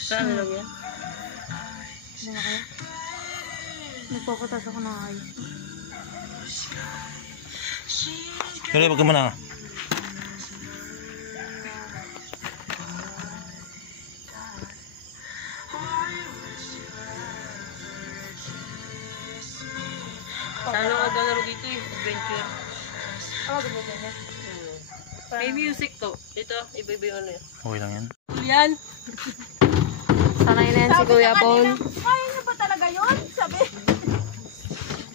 Saan lang yan? Hindi na kaya? Nagpapatas ako ng ayos. Pero wag ka muna. Sana ka dalaro dito eh. Adventure. Ganda niya. May music to. Ito, iba-iba yung ano yan. Okay lang yan. Yan. Sanay na yan si Kuya Paul. Kaya niyo ba talaga yun? Sabi.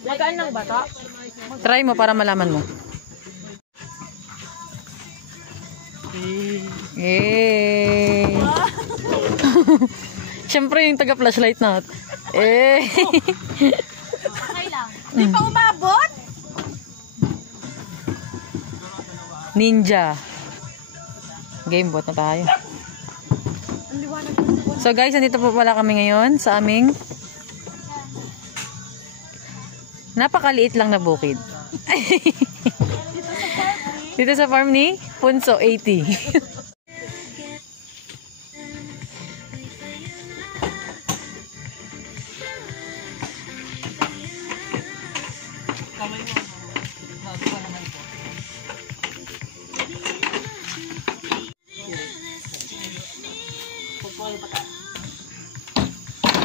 Magaan lang ba to? Try mo para malaman mo. Eh. Siyempre yung taga-flashlight na. Eh. Okay lang. Di pa umabot? Ninja. Game bot na tayo. So guys, nandito po pala kami ngayon sa aming napakaliit lang na bukid. Dito sa farm ni Punso 80.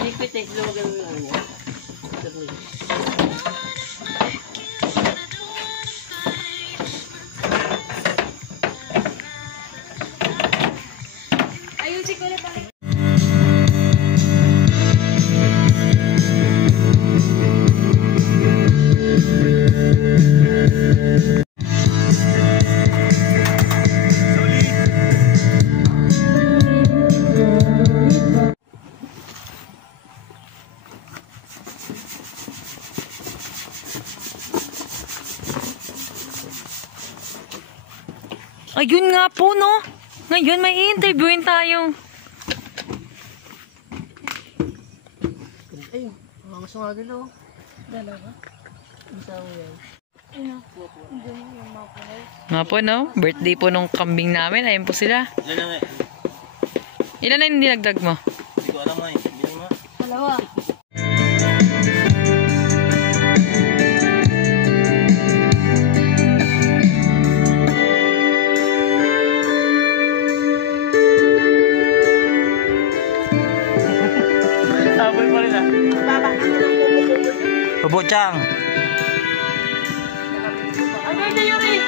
Higpit eh. Lumagan mo yung ano niya. Ayusin ko ulit balik. Ayun nga po, no? Ngayon may i-interviewin tayo. Ay, mga sungagin o. Dalawa? Isa mo yan. Nga po, no? Birthday po nung kambing namin. Ayun po sila. Ilan na yung dinagdag mo? Hindi ko alam nga eh. Bilang mo. Dalawa. Sabay pa rin ah. Pabuchang. Ano ito yun eh?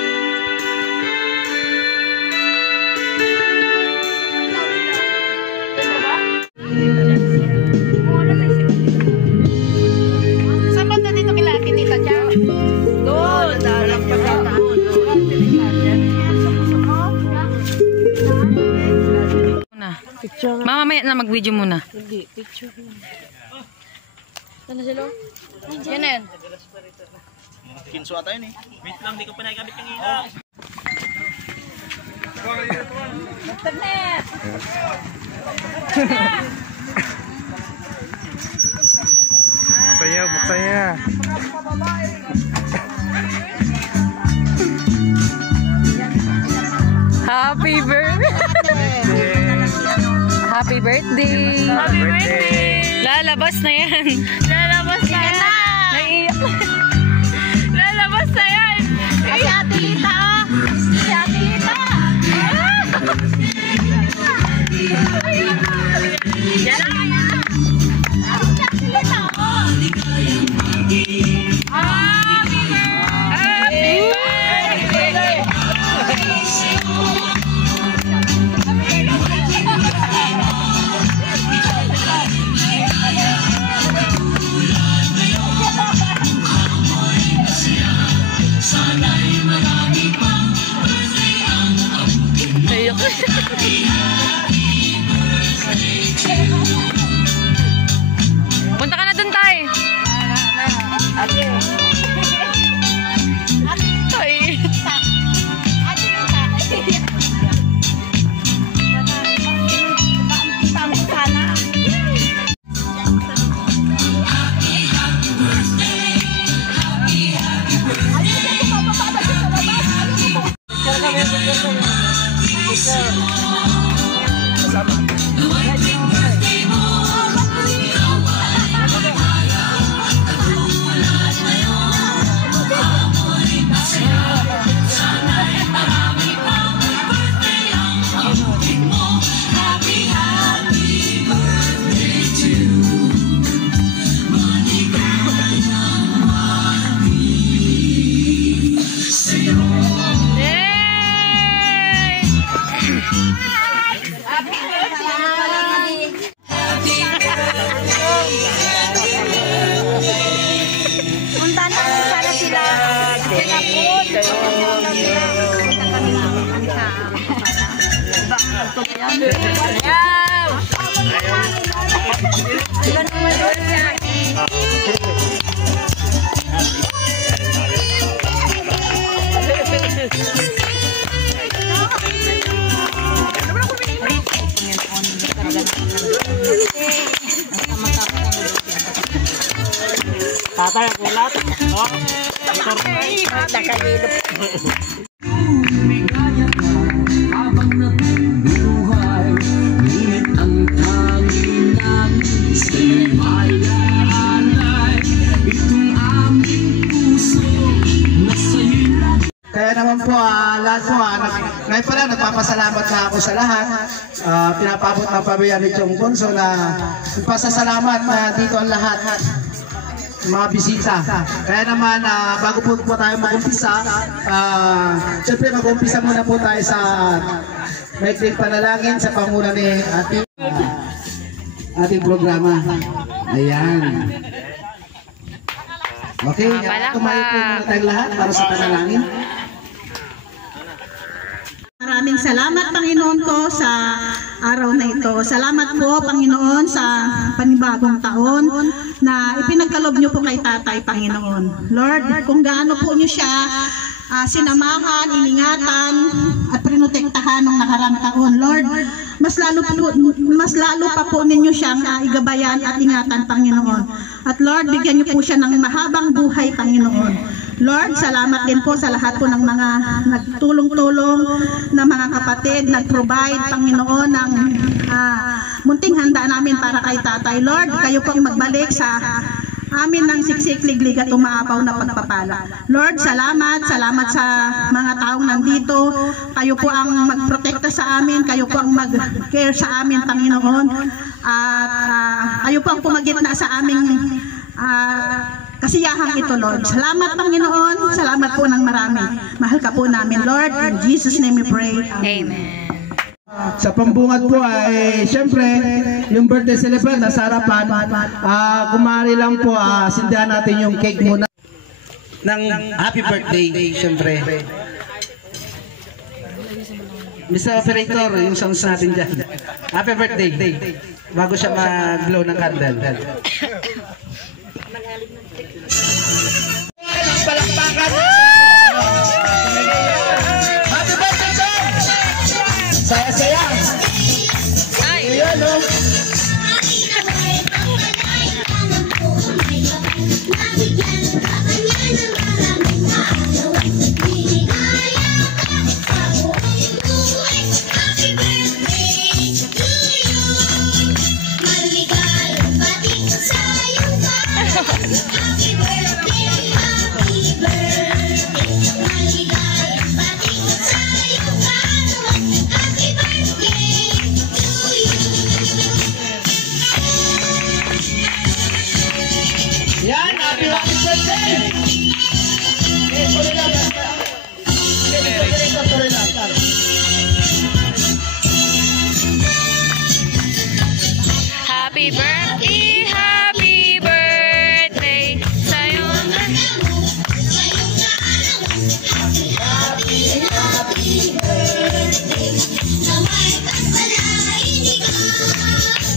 Saan ba na dito kila Kinita dyan? Doon! Dalang pagkata. Mamamaya na mag-video muna. Hindi, picture yun. Saan na sila? Yan na yan. Kinso ata yun eh. Wait lang, di ko pa nakikabit yung ilaw. Tagnet! Buksaya, buksaya. Happy birthday! Happy birthday! Happy birthday! Lalabas na yan! Lalabas na yan! Naiiyak na. Lalabas na yan! Si Ate Lita, oh! Si Ate Lita! Yan na, yan na! Si Ate Lita, oh! Happy birthday! Punta ka na dun, tay. Ate. Tay. Ate Lita. Tama sana. Tatay, kulat. Oh. Nakahilap. Habang nabubuhay, ngunit ang tanginan sa'yo'y mayaanay. Itong aming puso na sa'yo'y lagi. Kaya naman po, lahat po, ngayon pala nagpapasalamat na ako sa lahat. Pinapabot ng pamilya ni Chong Bonso na pasasalamat na dito ang lahat. Mga bisita. Kaya naman, bago po tayo mag-umpisa, siyempre mag-umpisa muna po tayo sa maikling panalangin sa panguna ni ating programa. Ayan. Okay, tumayo po muna tayong lahat para sa panalangin. Maraming salamat, Panginoon ko, sa araw na ito. Salamat po, Panginoon, sa panibagong taon na ipinagkalob niyo po kay Tatay, Panginoon. Lord, kung gaano po niyo siya sinamahan, iningatan, at prinotektahan ng nakarang taon. Lord, mas lalo pa po ninyo siyang igabayan at ingatan, Panginoon. At Lord, bigyan niyo po siya ng mahabang buhay, Panginoon. Lord, salamat din po sa lahat po ng mga nagtulong-tulong na mga kapatid, nag-provide, Panginoon, ng munting handa namin para kay Tatay. Lord, kayo pong magbalik sa amin ng siksik-liglig at umaapaw na pagpapala. Lord, salamat sa mga taong nandito. Kayo po ang magprotekta sa amin, kayo po ang mag-care sa amin, Panginoon. At kayo po ang pumagitna sa aming kasiyahang ito, Lord. Salamat, Panginoon. Salamat po ng marami. Mahal ka po namin, Lord. In Jesus' name we pray. Amen. Sa pambungad po ay siyempre yung birthday celebrant nasa harapan. Kumari lang po, sindihan natin yung cake muna ng happy birthday, siyempre. Mr. Operator, yung sounds natin dyan. Happy birthday. Bago siya mag-blow ng candle. Palakpakan! Happy birthday, Tom! Saya-saya! Ayan, no? Yan, happy birthday! Happy birthday, happy birthday sa'yo na.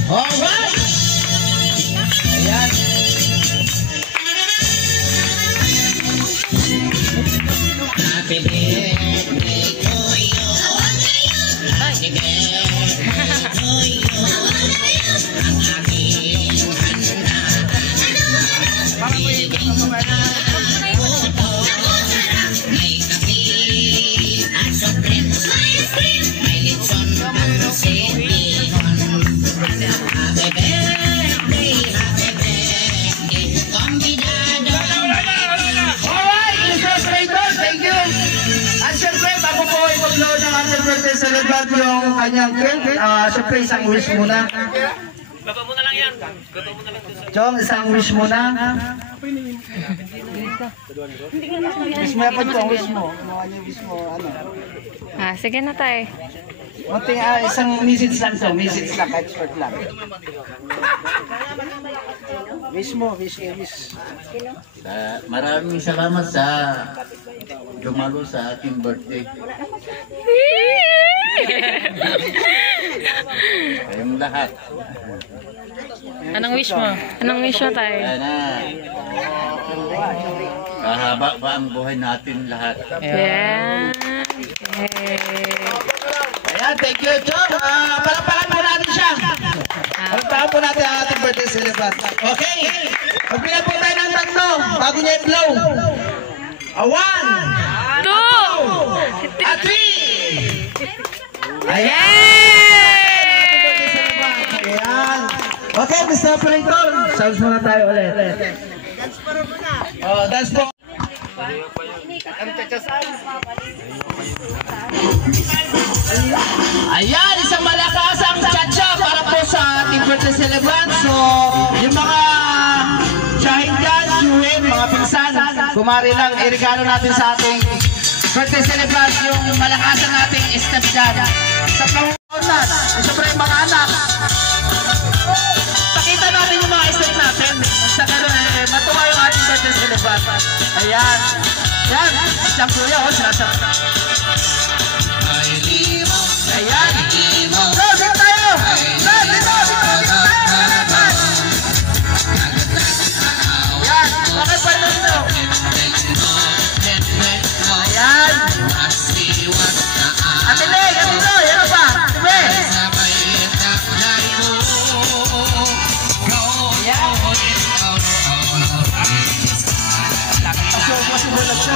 Alright! Ayan. Happy birthday to you. Happy birthday to you. Ang aking handa. Bibigyan mo na puto. May kape at sobrins. May litson pang sipihon. Happy birthday, happy birthday. Kombinado. Alright, Mr. Operator, thank you. At syempre, bago po i-upload ng ating birthday celebrant yung kanyang cake, syempre isang wish muna. Baba mo na lang yan. Baba mo na lang. Chong, isang wish muna. Wish mo yan po, wish mo. Ano yung wish mo, ano? Sige na tayo. Munting isang message lang to, message lang, kahit short lang. Wish mo, wish. Maraming salamat sa dumalo sa aking birthday. Kayong lahat. Anong wish mo? Anong wish mo tayo? Ayan na. Kahaba pa ang buhay natin lahat. Yeah. Ayan, thank you, Joe. Palakpakan po natin siya. Palakpakan po natin ang ating birthday celebrant. Okay. Magbilang po tayo ng tatlo bago niya i-blow. 1, 2, 3. Ayan. Okay, Mr. Operator. Sounds muna tayo ulit. Dance pa rin muna. Oh, dance po. Ayan, isang malakas ang cha-cha para po sa ating birthday celebrant. So, yung mga tsahin dyan, yuhin, mga pinsan, kumari lang, irigalo natin sa ating birthday celebrant yung malakas ang ating step dyan. Sa pangunan, siyempre yung mga anak. Pakita natin yung mga step natin. Sa gano'n, matuwa yung ating birthday celebrant. Ayan. Ayan, siyang kuya, sinasama. Ayan. Go, dito tayo. Go, dito tayo. Ayan, bakit pa dito? Ayan. Atile, yan ba? Tibe. Masubulag ko.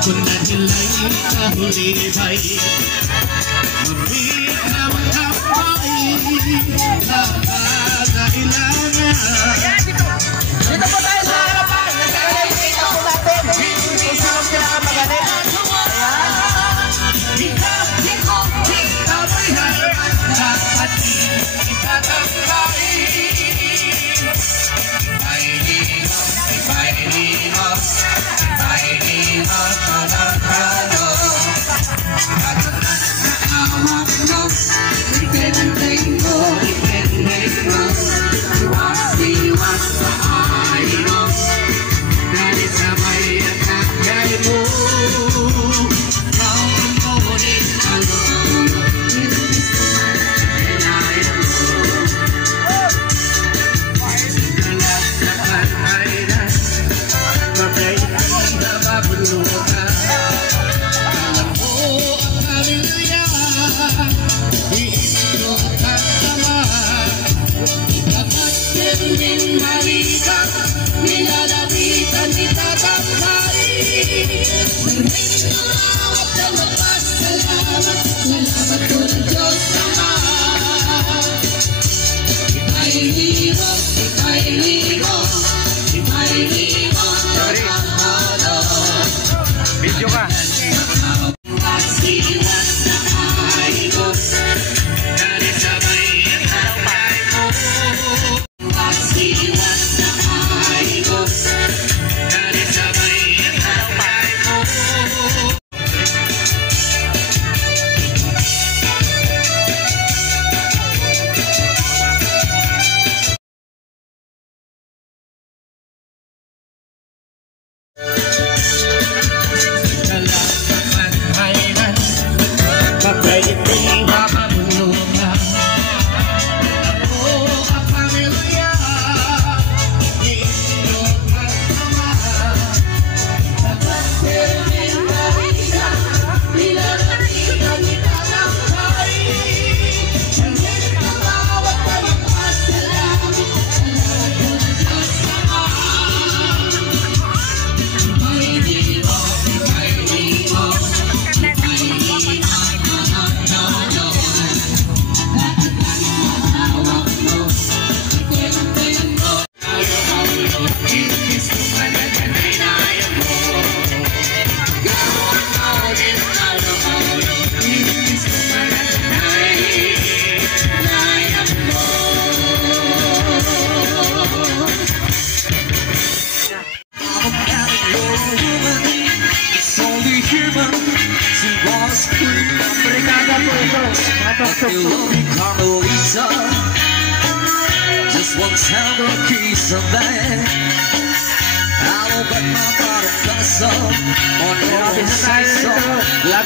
Kung nahilay kahulibay, mabiit na mga pay, nakakailangan. Dito po tayo sa harapan. Nasa po natin. Kung sinong pinakamagaling. Video ka. Just one sound of a kiss of that. I will bet my bottom abrazo, un beso, la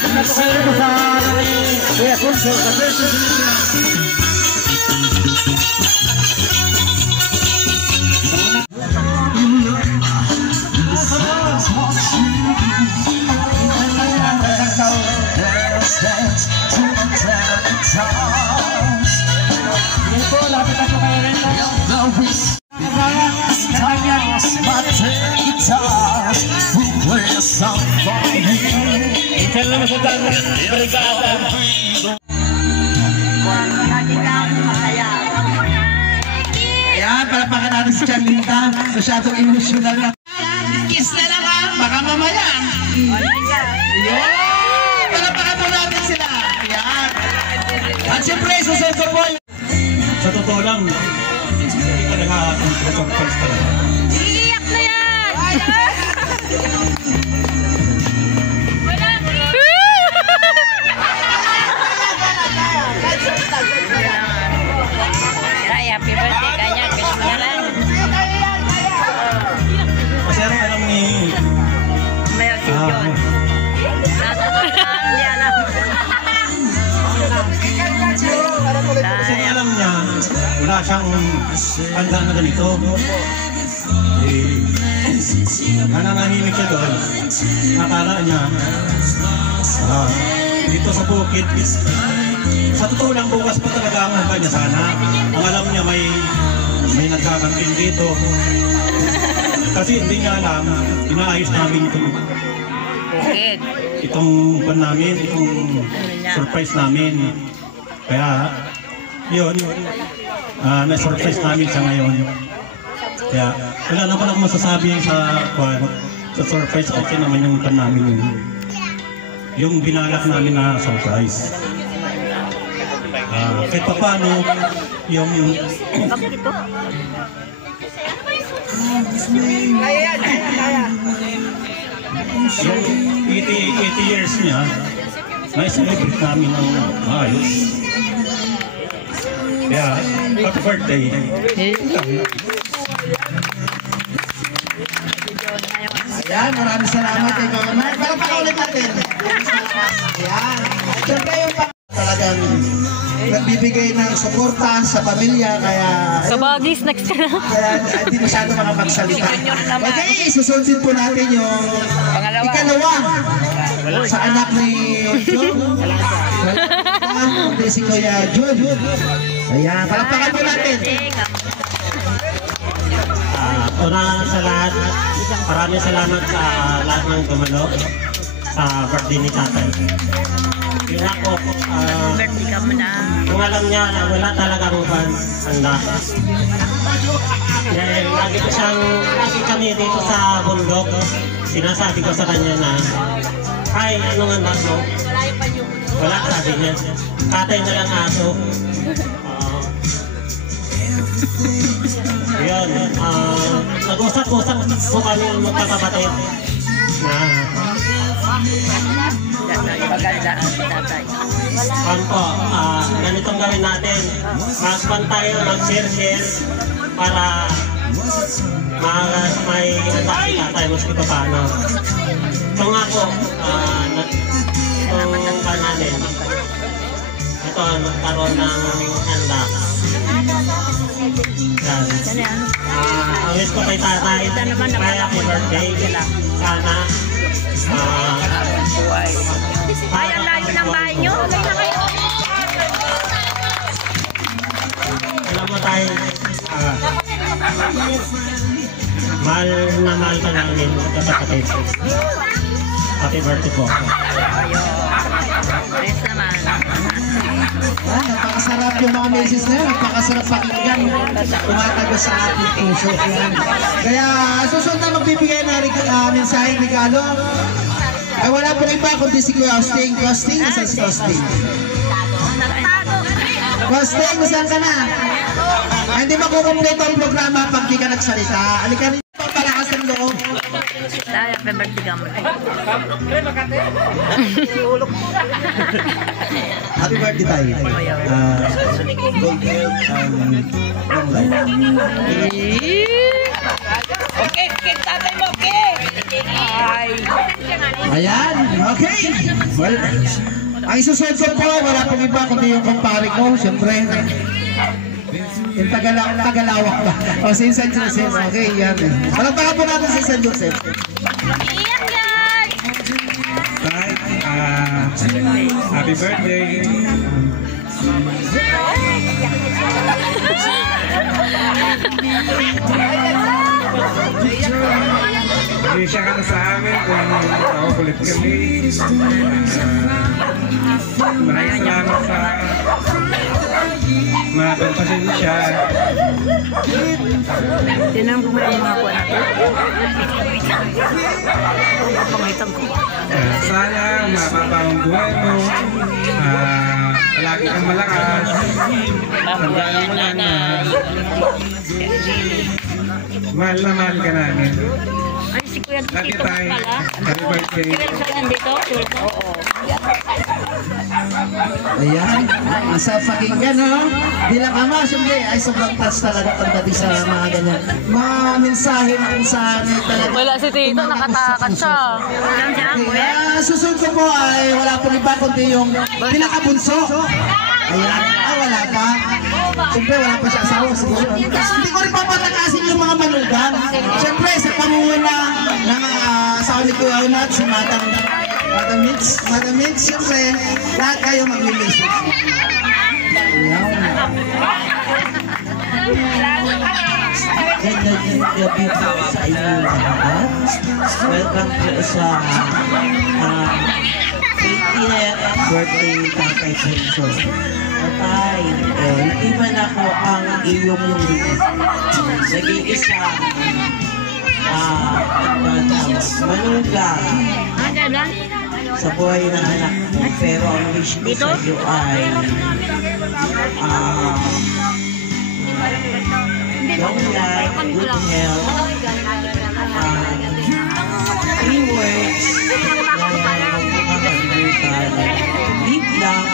Ayan, palapakan natin si Charlinda. Masyadong emotional na. Kiss na lang ha, baka mamaya. Ayan, palapakan mo natin sila. Ayan. At siyempre, susunod ko po. Sa totoo lang, hindi talaga ang first talaga. Iiyak na yan! Ay, happy birthday, ganyan. Ganyan na lang. Kasi alam ni... May occasion. Hindi alam. Kasi alam niya, wala siyang handa na ganito. Nananahimik siya doon. Akala niya, dito sa bukid, sa totoo lang bukas pa talaga ang handa niya sana. Ang alam niya may nagkakantin dito. Kasi hindi niya alam, inaayos namin itong pan namin, itong surprise namin. Kaya, yun, na-surprise namin siya ngayon. Kaya, wala na pala akong masasabi sa surprise kasi naman yung pan namin yun. Yung binalak namin na surprise. Kahit pa paano, yung 80 years niya, na-celebrate namin ng ayos. Kaya, happy birthday. Ayan, maraming salamat kay Mama Mar. Palapaka ulit natin. Ayan. Siyempre yung talagang nagbibigay ng suporta sa pamilya, kaya... Kabagis, next ka na. Kaya hindi masyado makapagsalita. Okay, susundin po natin yung ikalawa sa anak ni John. Si Kuya John. Ayan, palapakan po natin. Una sa lahat, maraming salamat sa lahat ng dumalo sa birthday ni tatay. Yun ako, Birthday ka mo na. kung alam niya na wala talagang handa. Dahil lagi kami dito sa bundok, sinasabi ko sa kanya na, ay, anong handa mo? Wala, sabi niya. Katay na lang aso. Yun, nag-usap-usap po kami magkakapatid na Maganda ang tatay. po, ganitong gawin natin. Magpan tayo, mag-share-share para may nakikita tayo mas ito paano. Ito nga po, itong natin. Ito, nagkaroon ng handa. Yan. Wish ko kay tatay, kaya happy birthday. Sana, Ay, ang layo ng bahay nyo. alam mo tayo, mahal na mahal ka namin kapatid. Happy birthday po. Ayos naman. Napakasarap yung mga meses na yun. Napakasarap pakinggan. Tumatago sa ating puso. Kaya susunod na magbibigay na mensaheng regalo. Ay wala pong iba kundi si Kuya Austin. Austin, nasaan si Austin? Austin, nasaan ka na? Ay, hindi makukumpleto ang programa pag di ka nagsalita. Alika rin ito, palakas ng loob. Dahil happy birthday ka mo. Happy birthday tayo. Gold health and long life. Okay, tatay mo, okay! Ayan, okay. Well, ang isusunod ko po, wala pong iba kundi yung kumpare ko, siyempre. Yung Tagalawak ba? O, si San Joseph. Okay, yan. Palagpakan po natin si San Joseph. Happy birthday. Siya ka na sa amin kung nakakulit kami. Maraming salamat sa mga pasensya. Tinang bumili mga kuwan natin. Pangitan ko. Sana mapapa ang buhay mo. Palagi kang malakas. Tandaan mo lang na mahal na mahal ka namin. Ay, si Kuya Lagi Tito tayo. pala. Happy birthday. Si Kuya nandito? Oo. Ayan, sa pakinggan, no? Bilang ama, siyempre, ay sobrang touch talaga pagdating sa mga ganyan. Mga mensahe kung saan ay talaga. Wala si Tito, nakatakat siya. Okay, susunod ko po ay wala pong iba kundi yung pinakabunso. Ayan, wala pa. Siyempre, wala pa siya asawa siguro. Hindi ko rin papatakasin yung mga manugang. Siyempre, sa pamumula ng asawa ni Kuya Unat, si Madam Mitch, siyempre, lahat kayo mag-relationship. Ayan. Magandang gabi po sa inyo lahat. Welcome po sa 80th birthday Tatay Kenzo. Tatay, hindi ba na ako ang iyong nag-iisa manugang sa buhay ng anak mo, pero ang wish ko sa iyo ay long life, good health, keywords na magkakalimutan, live lang,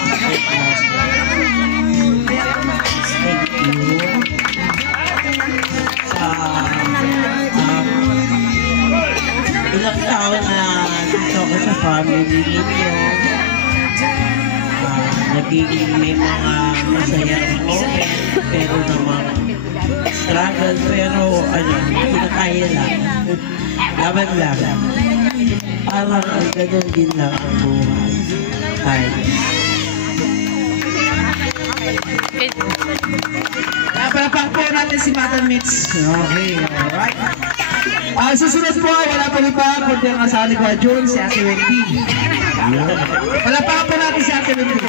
thank you sa ilang taon na dito ako sa family ninyo. Nagiging may mga masayang moment, pero naman struggle, pero pinakaya lang. Laban lang. Parang ang ganun din lang ang buhay. Napalapang po natin si Madam Mitch. Okay, alright. Susunod po, wala pa rin pa, kundi ang asawa ni Kuya Jun, si Ate Wendy. Palapakan po natin si Ate Wendy.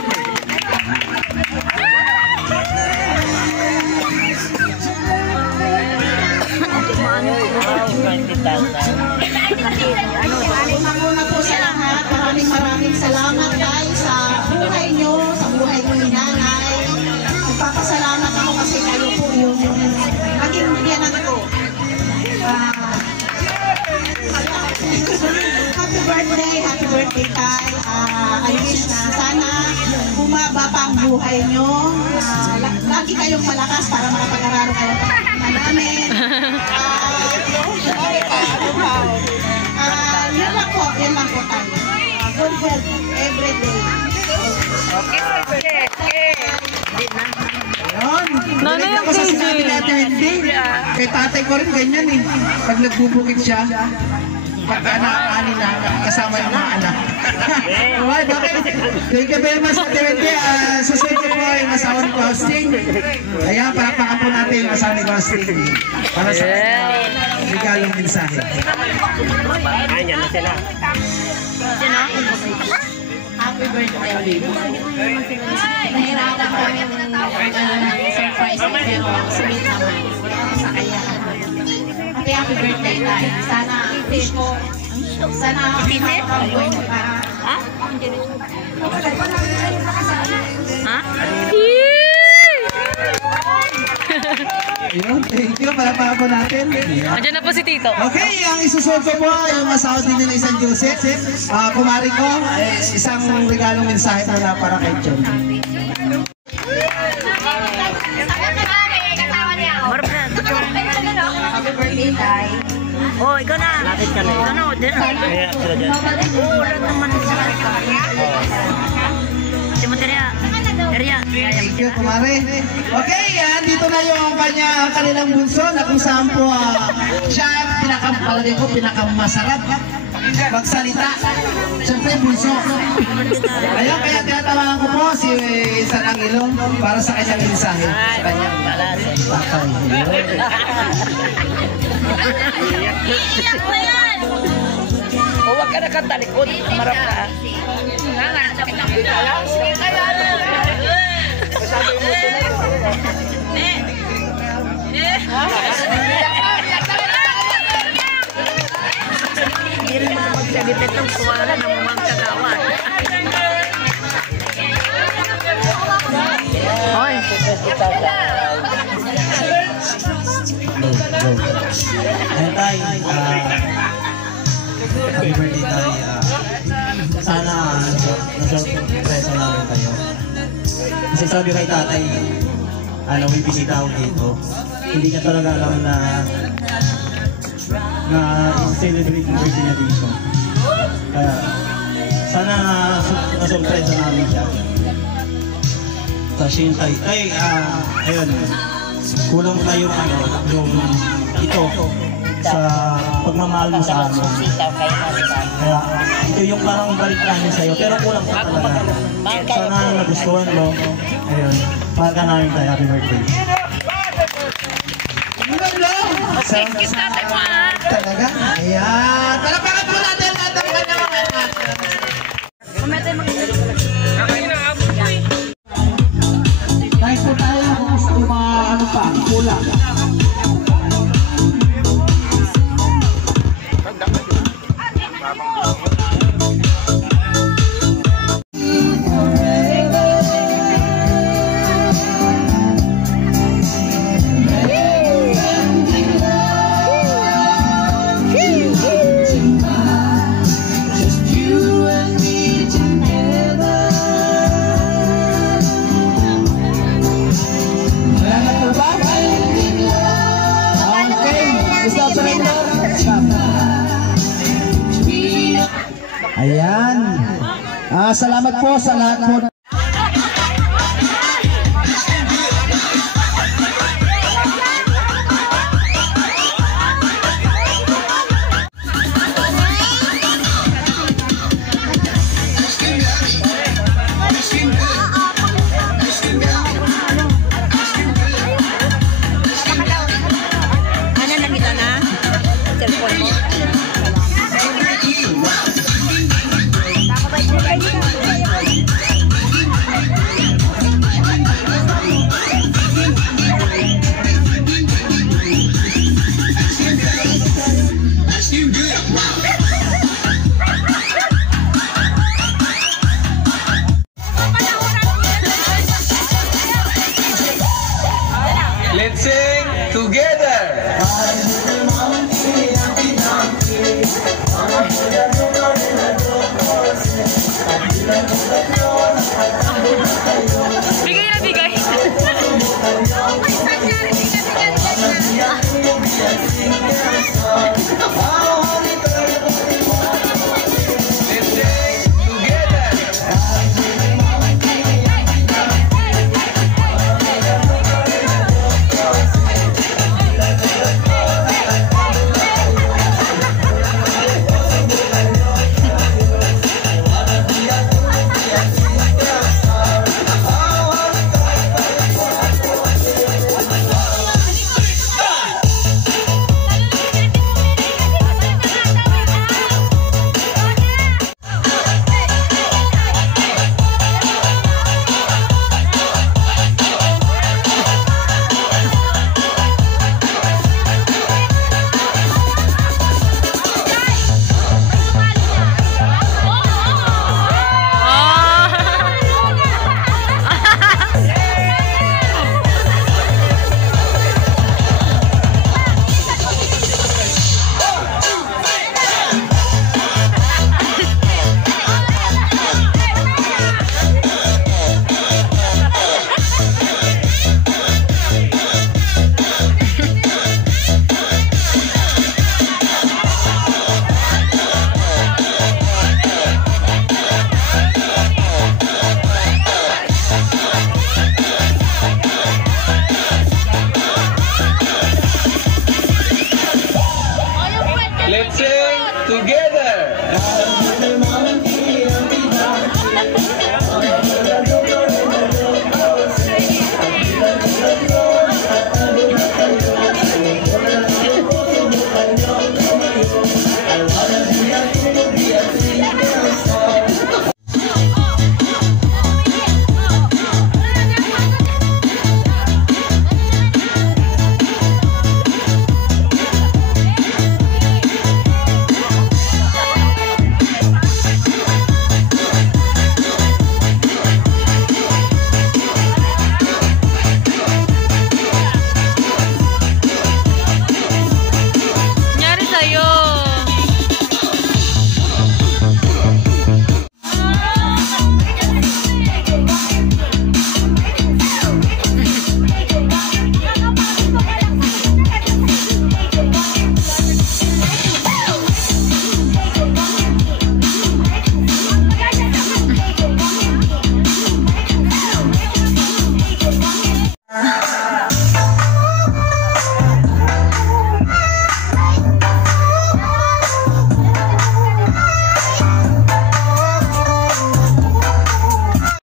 Una po sa lahat, maraming salamat dahil sa buhay nyo, sa buhay nyo ni nanay. Nagpapasalamat ako kasi kayo po yung naging biyanan ko. Happy birthday tayo. I wish na sana bumaba pa ang buhay nyo. Lagi kayong malakas para makapag-araro kayo pa namin. Yan lang po tayo. Good health every day. Nanay ang Kasi KJ. sinabi natin hindi. Kay tatay ko rin ganyan eh. Pag nagbubukit siya, pag anak-ani na, kasama yung mga anak. Okay, bakit? Thank you very much, Ate Wendy. Susunod ko po yung asawa ni Faustin. Ayan, palapakan po natin yung asawa ni Faustin. Para sa regalong mensahe. Ayan na sila. Happy birthday. Nahirapan ko yung surprise pero sweet naman. Sa kaya. Happy birthday tayo. Sana wish ko. Sana makapag-buhay mo pa. Ha? Ha? Ayun, thank you. Palapakan po natin. Andiyan na po si Tito. Okay, ang isusunod ko po yung asawa din nila San Joseph. Kumari ko, isang regalong mensahe na para kay John. Happy birthday tayo. Oh, ikaw na. Lapit ka na. Ikaw na. Kaya sila dyan. Oo, wala naman sa si Materia. Thank you, kumare. Okay, dito na yung kanilang bunso na kung saan po siya palagay ko pinakamasarap magsalita. Siyempre, bunso. Ayun, kaya tinatawagan ko po si Sanang Ilong para sa kanyang mensahe. Sa kanyang tatay. Iyak na yan! O, huwag ka na katalikod. Marap ka. Sige, kaya na. Hindi rin mo magsalit itong kuwara ng mga kagawa. Hoy! Ayun tay, happy birthday tay. Sana nasurpresa namin kayo. Kasi sabi kay tatay, may bisita ako dito. Hindi niya talaga alam na i-celebrate yung birthday niya dito. Kaya sana nasurpresa namin siya. Tapos yun tayo. Ayun. Kulang tayo yung ito sa pagmamahal mo sa amin. Kaya ito yung parang balik namin sa'yo. Pero kulang pa talaga. Sana nagustuhan mo. Ayun. Mahal ka namin tayo. Happy birthday. Thank you, tatay mo Talaga? Ayan. Palapakan po natin ang kanyang mga anak. Nice po tayo kung sa mga kulang. Ayan. Salamat po sa lahat po.